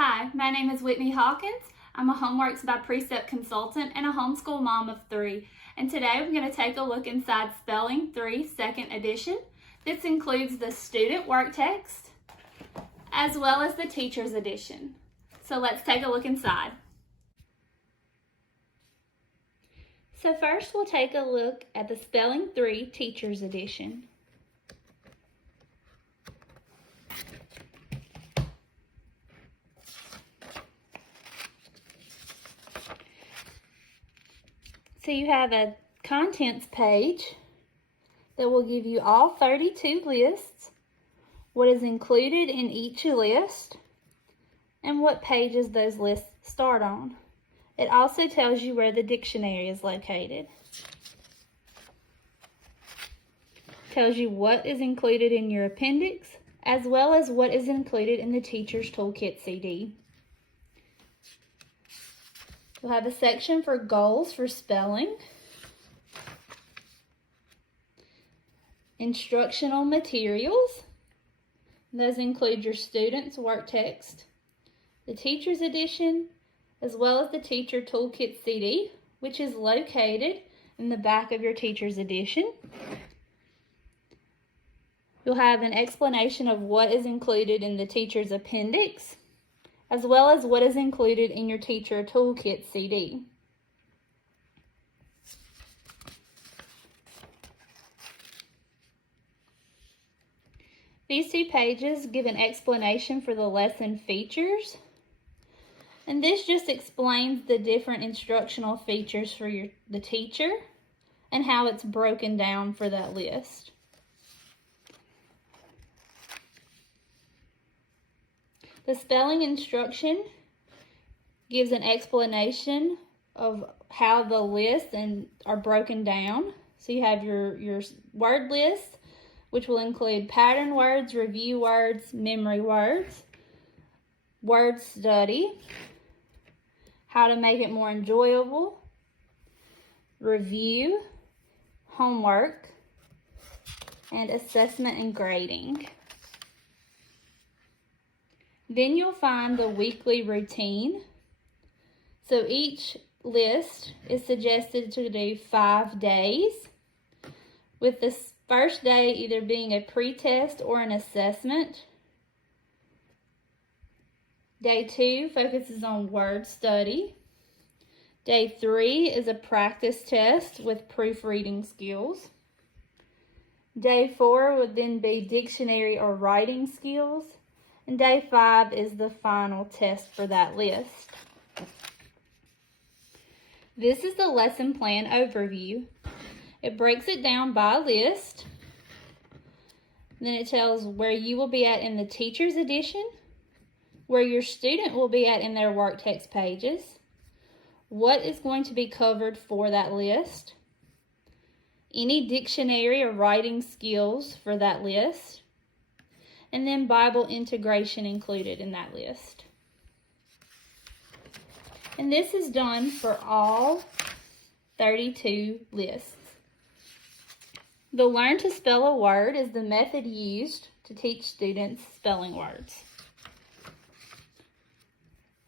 Hi, my name is Whitney Hawkins. I'm a Homeworks by Precept consultant and a homeschool mom of 3. And today we're going to take a look inside Spelling 3 2nd edition. This includes the student work text as well as the teacher's edition. So let's take a look inside. So first we'll take a look at the Spelling 3 teacher's edition. So you have a contents page that will give you all 32 lists, what is included in each list, and what pages those lists start on. It also tells you where the dictionary is located. It tells you what is included in your appendix, as well as what is included in the Teacher's Toolkit CD. You'll have a section for goals for spelling, instructional materials. Those include your student's work text, the teacher's edition, as well as the Teacher Toolkit CD, which is located in the back of your teacher's edition. You'll have an explanation of what is included in the teacher's appendix, as well as what is included in your Teacher Toolkit CD. These 2 pages give an explanation for the lesson features, and this just explains the different instructional features for the teacher and how it's broken down for that list. The spelling instruction gives an explanation of how the lists are broken down. So you have your word list, which will include pattern words, review words, memory words, word study, how to make it more enjoyable, review, homework, and assessment and grading. Then you'll find the weekly routine. So each list is suggested to do 5 days, with the first day either being a pre-test or an assessment. Day 2 focuses on word study. Day 3 is a practice test with proofreading skills. Day 4 would then be dictionary or writing skills. And day 5 is the final test for that list. This is the lesson plan overview. It breaks it down by list. Then it tells where you will be at in the teacher's edition, where your student will be at in their work text pages, what is going to be covered for that list, any dictionary or writing skills for that list, and then Bible integration included in that list. And this is done for all 32 lists. The Learn to Spell a Word is the method used to teach students spelling words.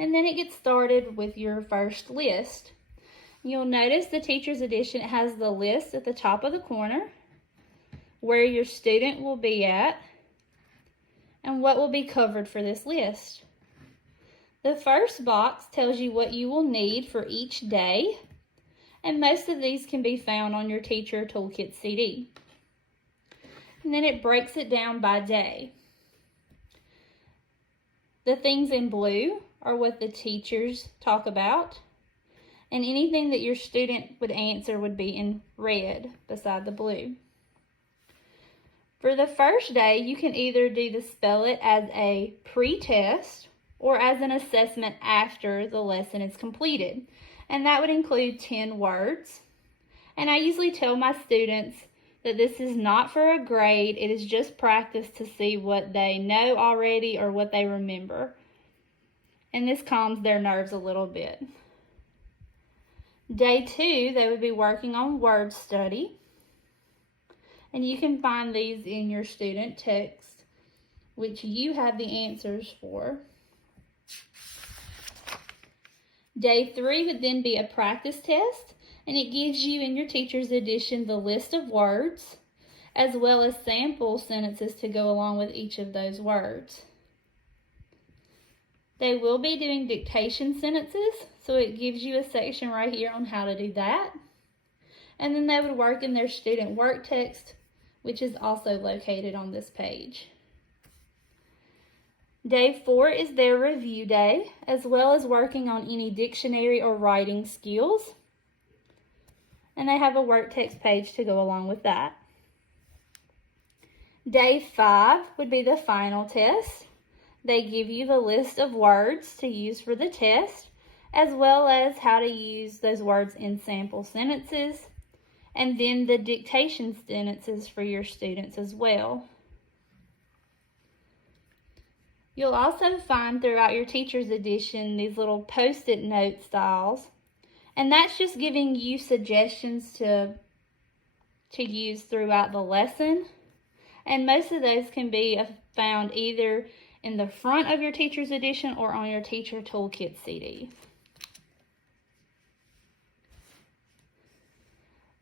And then it gets started with your first list. You'll notice the teacher's edition has the list at the top of the corner, where your student will be at, and what will be covered for this list. The first box tells you what you will need for each day, and most of these can be found on your Teacher Toolkit CD. And then it breaks it down by day. The things in blue are what the teachers talk about, and anything that your student would answer would be in red beside the blue. For the first day, you can either do the spell it as a pre-test or as an assessment after the lesson is completed. And that would include 10 words. And I usually tell my students that this is not for a grade, it is just practice to see what they know already or what they remember. And this calms their nerves a little bit. Day 2, they would be working on word study. And you can find these in your student text, which you have the answers for. Day 3 would then be a practice test, and it gives you in your teacher's edition the list of words, as well as sample sentences to go along with each of those words. They will be doing dictation sentences, so it gives you a section right here on how to do that. And then they would work in their student work text, which is also located on this page. Day 4 is their review day, as well as working on any dictionary or writing skills. And they have a work text page to go along with that. Day 5 would be the final test. They give you the list of words to use for the test, as well as how to use those words in sample sentences, and then the dictation sentences for your students as well. You'll also find throughout your teacher's edition these little post-it note styles, and that's just giving you suggestions to use throughout the lesson. And most of those can be found either in the front of your teacher's edition or on your teacher toolkit CD.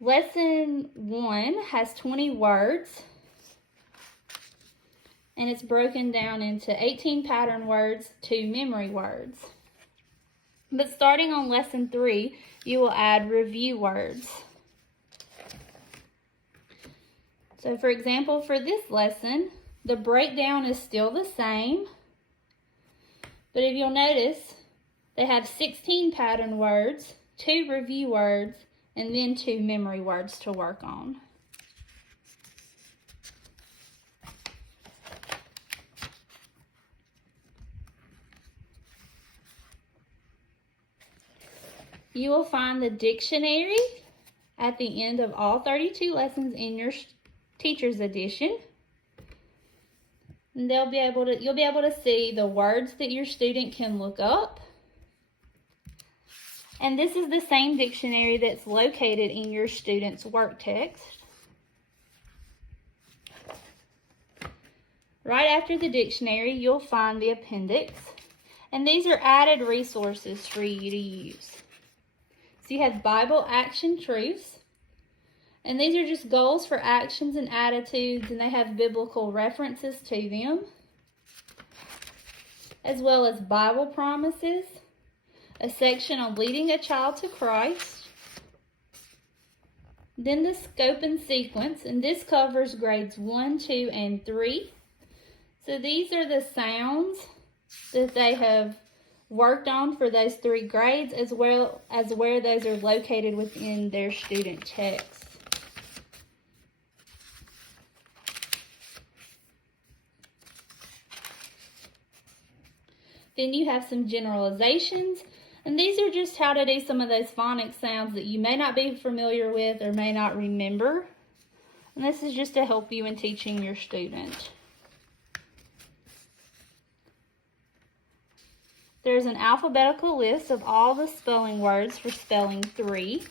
Lesson 1 has 20 words, and it's broken down into 18 pattern words, 2 memory words. But starting on lesson 3, you will add review words. So for example, for this lesson, the breakdown is still the same, but if you'll notice, they have 16 pattern words, 2 review words, and then 2 memory words to work on. You will find the dictionary at the end of all 32 lessons in your teacher's edition. And you'll be able to see the words that your student can look up. And this is the same dictionary that's located in your student's work text. Right after the dictionary, you'll find the appendix. And these are added resources for you to use. So you have Bible action truths. And these are just goals for actions and attitudes, and they have biblical references to them, as well as Bible promises, a section on leading a child to Christ, then the scope and sequence, and this covers grades 1, 2, and 3. So these are the sounds that they have worked on for those 3 grades, as well as where those are located within their student text. Then you have some generalizations, and these are just how to do some of those phonics sounds that you may not be familiar with or may not remember. And this is just to help you in teaching your student. There's an alphabetical list of all the spelling words for spelling 3.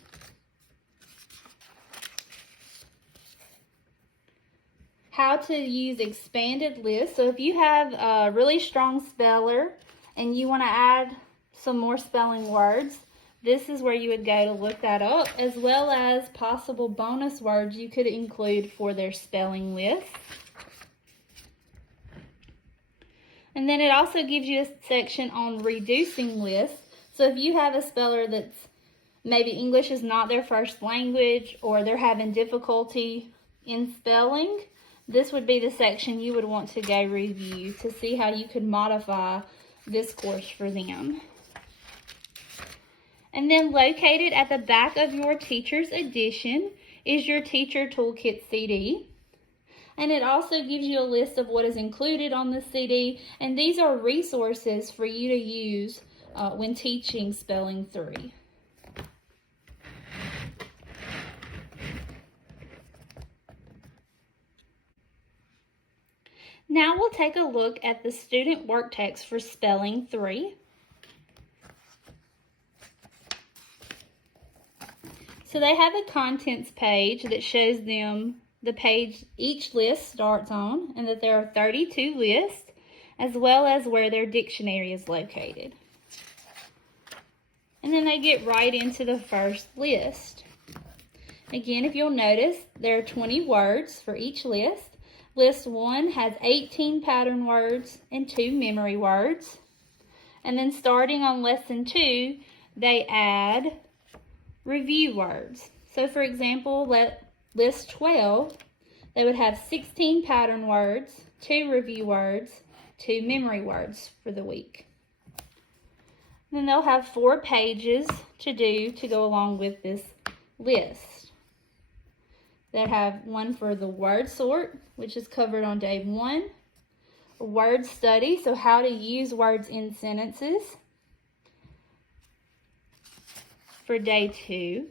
How to use expanded lists. So if you have a really strong speller and you want to add some more spelling words, this is where you would go to look that up, as well as possible bonus words you could include for their spelling list. And then it also gives you a section on reducing lists. So if you have a speller that's maybe English is not their first language, or they're having difficulty in spelling, this would be the section you would want to go review to see how you could modify this course for them. And then located at the back of your teacher's edition is your teacher toolkit CD. And it also gives you a list of what is included on the CD. And these are resources for you to use when teaching spelling 3. Now we'll take a look at the student work text for spelling 3. So they have a contents page that shows them the page each list starts on, and that there are 32 lists, as well as where their dictionary is located. And then they get right into the first list. Again, if you'll notice, there are 20 words for each list. List 1 has 18 pattern words and 2 memory words. And then starting on lesson 2, they add review words. So for example, list 12, they would have 16 pattern words, 2 review words, 2 memory words for the week. And then they'll have 4 pages to do to go along with this list. They have one for the word sort, which is covered on day 1. A word study, so how to use words in sentences, for day 2.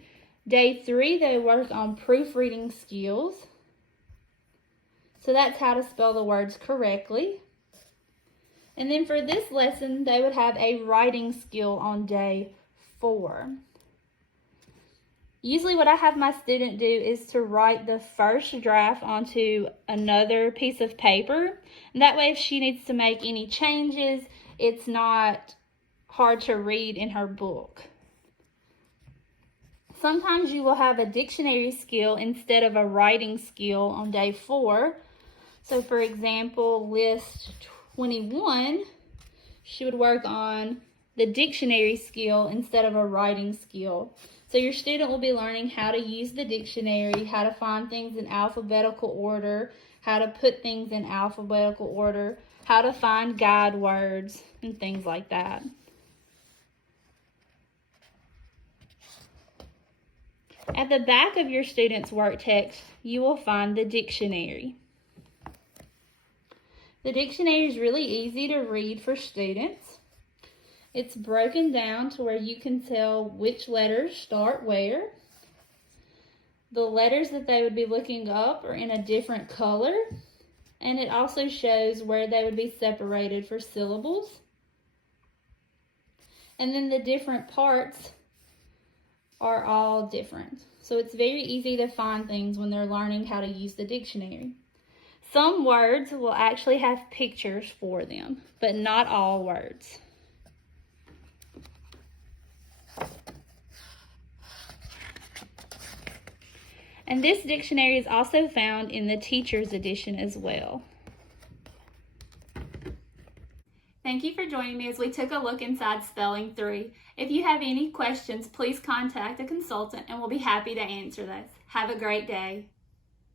Day 3, they work on proofreading skills. So that's how to spell the words correctly. And then for this lesson, they would have a writing skill on day 4. Usually what I have my student do is to write the first draft onto another piece of paper. And that way if she needs to make any changes, it's not hard to read in her book. Sometimes you will have a dictionary skill instead of a writing skill on day 4. So for example, list 21, she would work on the dictionary skill instead of a writing skill. So your student will be learning how to use the dictionary, how to find things in alphabetical order, how to put things in alphabetical order, how to find guide words, and things like that. At the back of your student's work text, you will find the dictionary. The dictionary is really easy to read for students. It's broken down to where you can tell which letters start where. The letters that they would be looking up are in a different color. And it also shows where they would be separated for syllables. And then the different parts are all different. So it's very easy to find things when they're learning how to use the dictionary. Some words will actually have pictures for them, but not all words. And this dictionary is also found in the teacher's edition as well. Thank you for joining me as we took a look inside Spelling 3. If you have any questions, please contact a consultant and we'll be happy to answer those. Have a great day.